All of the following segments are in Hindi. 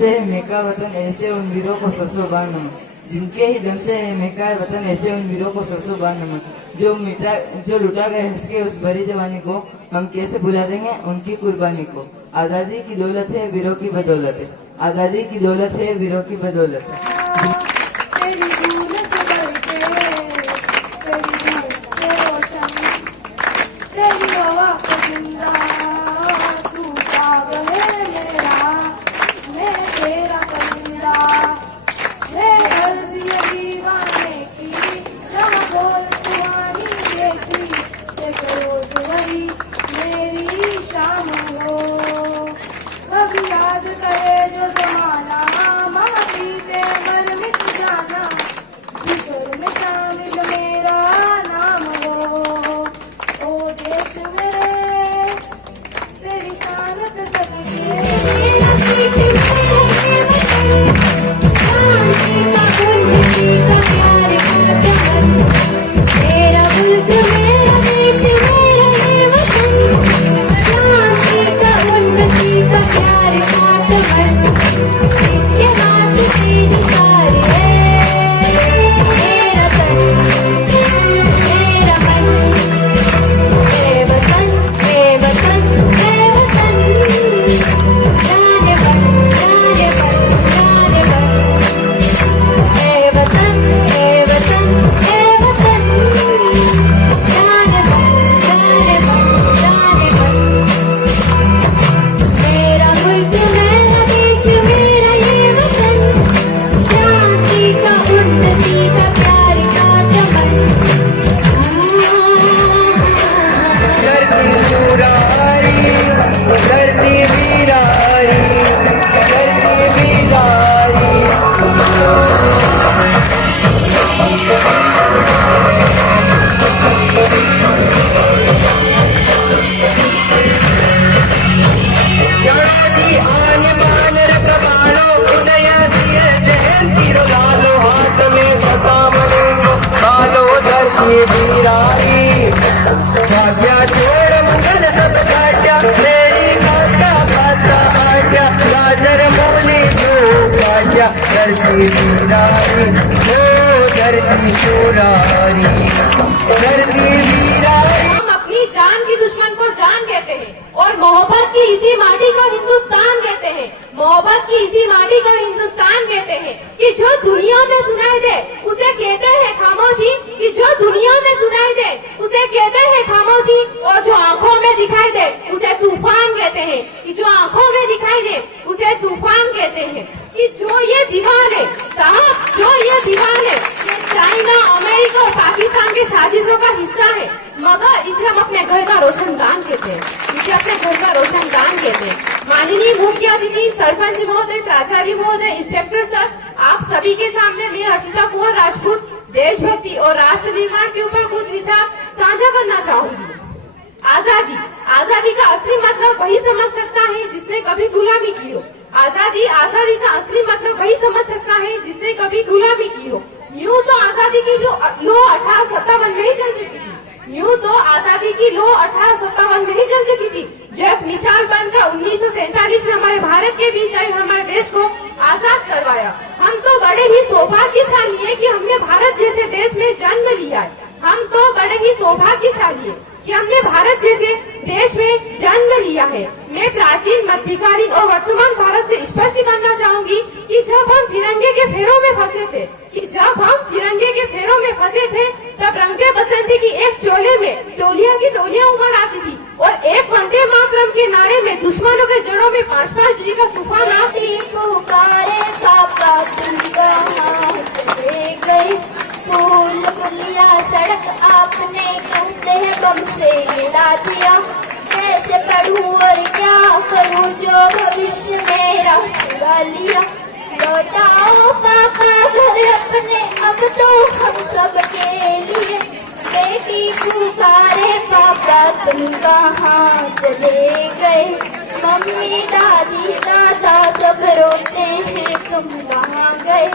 से है महका वतन ऐसे उन वीरों को सौ बार नमन। जिनके ही दम से है महका है वतन ऐसे उन वीरों को सौ बार नमन। जो लुटा गए हंस के उस भरी जवानी को हम कैसे भुला देंगे उनकी कुर्बानी को। आजादी की दौलत है वीरों की बदौलत है, आजादी की दौलत है वीरों की बदौलत है। हम अपनी जान की दुश्मन को जान कहते हैं और मोहब्बत की इसी माटी को हिंदुस्तान कहते हैं। मोहब्बत की इसी माटी को हिंदुस्तान कहते हैं कि जो दुनिया में सुनाई दे उसे कहते हैं खामोशी, कि जो दुनिया में सुनाई दे उसे कहते हैं खामोशी, और जो आंखों में दिखाई दे उसे तूफान कहते हैं, कि जो आंखों में दिखाई दे उसे तूफान कहते हैं। कि जो ये दीवाने साहब, जो ये दीवाने ये चाइना, अमेरिका और पाकिस्तान के साजिशों का हिस्सा है, मगर इसे हम अपने घर का रोशनदान कहते हैं, इसे अपने घर का रोशनदान कहते हैं। माननीय मुख्य अतिथि, सरपंच महोदय, प्राचार्य महोदय, इंस्पेक्टर सर, आप सभी के सामने मैं हर्षिता कुमार राजपूत देशभक्ति और राष्ट्र निर्माण के ऊपर कुछ विचार साझा करना चाहूंगी। आजादी, आजादी का असली मतलब वही समझ सकता है जिसने कभी गुलामी की हो। आजादी, आजादी का असली मतलब वही समझ सकता है जिसने कभी गुलामी की हो। यूँ तो आजादी की लो 1857 में ही जल चुकी थी, यूँ तो आजादी की लो 1857 में ही जल चुकी थी, जब मिसाल बनकर 1947 में हमारे भारत के बीच आई, हमारे देश को आजाद करवाया। हम तो बड़े ही सौभाग्यशाली है कि हमने भारत जैसे देश में जन्म लिया है। हम तो बड़े ही सौभाग्यशाली है कि हमने भारत जैसे देश में जन्म लिया है। मैं प्राचीन, मध्यकालीन और वर्तमान भारत से स्पष्ट करना चाहूंगी कि जब हम फिरंगे के फेरों में फंसे थे, कि जब हम फिरंगे के फेरों में फंसे थे, तब रंगे बसंती की एक चोले में टोलियां की टोलियां उमड़ आती थी और एक वंदे मातरम के नारे में दुश्मनों के जड़ों में 5-5 डिग्री का तूफान आती। पुकारे पापा तुम कहाँ चले गए, फूल पुलिया सड़क आपने कहते हैं बम से गिरा दिया। कैसे पढ़ूं और क्या करूं जो भविष्य मेरा चुरा लिया। लौटाओ पापा घर अपने अब तो हम सब के लिए। बेटी पुकारे पापा तुम कहाँ चले गए, मम्मी दादी दादा सब रोते हैं तुम कहाँ गए।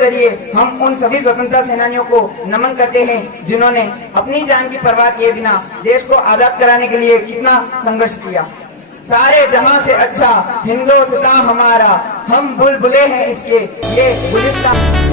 जरिए हम उन सभी स्वतंत्रता सेनानियों को नमन करते हैं जिन्होंने अपनी जान की परवाह किए बिना देश को आजाद कराने के लिए कितना संघर्ष किया। सारे जहां से अच्छा हिंदुस्तान हमारा, हम बुलबुले हैं इसके, ये गुलिस्तान।